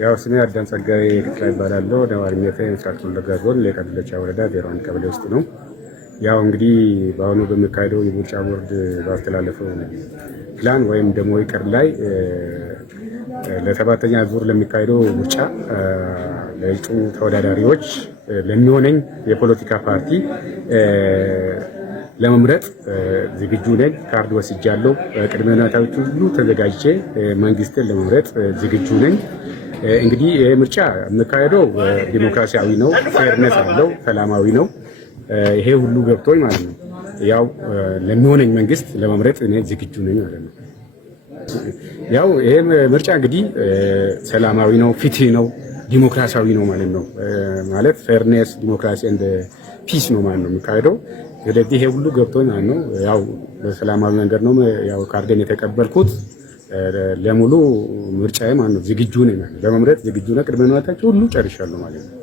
ያው ስሜ አዳን ጸጋዬ ክፍላይ ይባላለሁ። ነዋሪነቴ ምስራቅ ወለጋ ዞን ለቀብለቻ ወረዳ 01 ቀበሌ ውስጥ ነው። ያው እንግዲህ በአሁኑ በሚካሄደው የምርጫ ቦርድ ባስተላለፈው ፕላን ወይም ደግሞ ይቅር ላይ ለሰባተኛ ዙር ለሚካሄደው ምርጫ ለእጩ ተወዳዳሪዎች ለሚሆነኝ የፖለቲካ ፓርቲ ለመምረጥ ዝግጁ ነኝ። ካርድ ወስጃለሁ። ቅድመ ሁኔታዎቹ ሁሉ ተዘጋጅቼ መንግስትን ለመምረጥ ዝግጁ ነኝ። እንግዲህ ይሄ ምርጫ የሚካሄደው ዲሞክራሲያዊ ነው፣ ፌርነስ አለው፣ ሰላማዊ ነው። ይሄ ሁሉ ገብቶኝ ማለት ነው። ያው ለሚሆነኝ መንግስት ለመምረጥ እኔ ዝግጁ ነኝ ማለት ነው። ያው ይሄ ምርጫ እንግዲህ ሰላማዊ ነው፣ ፍትህ ነው፣ ዲሞክራሲያዊ ነው ማለት ነው። ማለት ፌርነስ ዲሞክራሲ እንደ ፒስ ነው ማለት ነው የሚካሄደው። ስለዚህ ይሄ ሁሉ ገብቶኝ ማለት ነው። ያው በሰላማዊ መንገድ ነው ያው ካርዴን የተቀበልኩት። ለሙሉ ምርጫዬ ማለት ነው ዝግጁ ነኝ ማለት ነው። ለመምረጥ ዝግጁ ነኝ። ቅድመ ሁኔታዎች ሁሉ ጨርሻለሁ ማለት ነው።